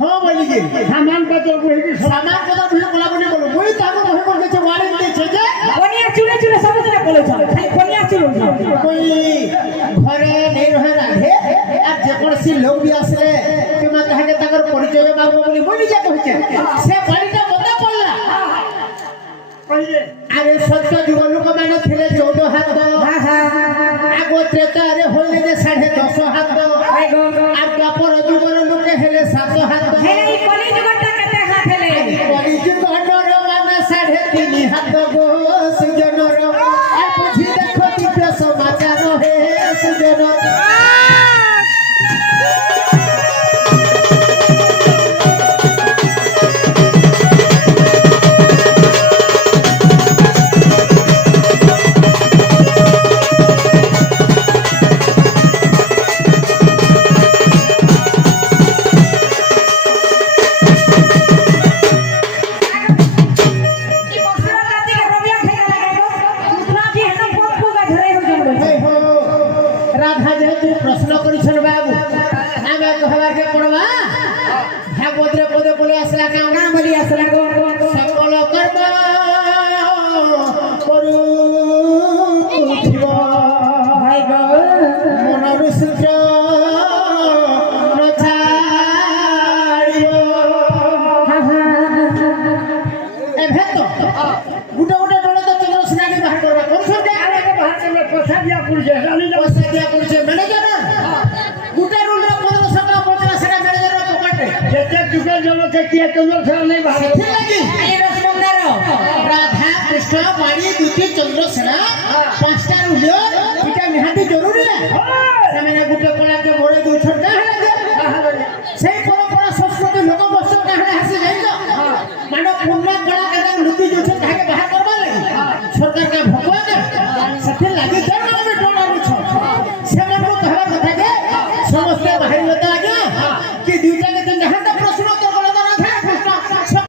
हां बोली के सामान पत्र को ही सामान पत्र भी बोला बने बोलो मुई ताको कहे कर के वारंटी दे छे जे कोनिया चुले चुले सब जने बोले छ खाली कोनिया चुले कोई घरे नहीं रहे राधे আর যে কোনসি লোক भी আসলে কিমা কাহাকে তাকর পরিচয় মাগবো বলি মই নিজে কইছে সে বাড়িটা বন্ধ করলা কইলে আরে সত্য যুগ লোক মানে ଥିଲେ 14 হাত আগো ত্রেতারে হইলে যে 10.5 হাত আর কাপড় যুগর লোকে হেলে 7 হাত হেলে এই কলি যুগটা কতে হাত হেলে কলি যুগর মানে 3.5 হাত গো সুজনর আর পুছি দেখো দিব্য সমাচার হে সুজনর प्रश्न करिछन बाबू आगे कहबाके पड़बा भागवतरे पदे बोले असला के ना बोली असला को सकल कर्म करू उठिब भाई गो मनर सूत्र न छाड़िब ए भेत गुटा गुटा डोले तो चंद्र सिनानी बाहर करबा कोन सब दे आगे बाहर करबा पछा दिया पुरजे रानी पछा दिया पुरजे मैनेजर गुटा रूल रे 1500 का पचरा सेटा मैनेजर रे पकड़े जेते जुगल जलो के किया चंद्र सेना नहीं बाहर ठीक लगी अरे रसमंदार राधा कृष्ण वाणी दुती चंद्र सेना पांचटा रूल इटा निहाती जरूरी है से मैंने गुटे कोला के मोरे दो छोटा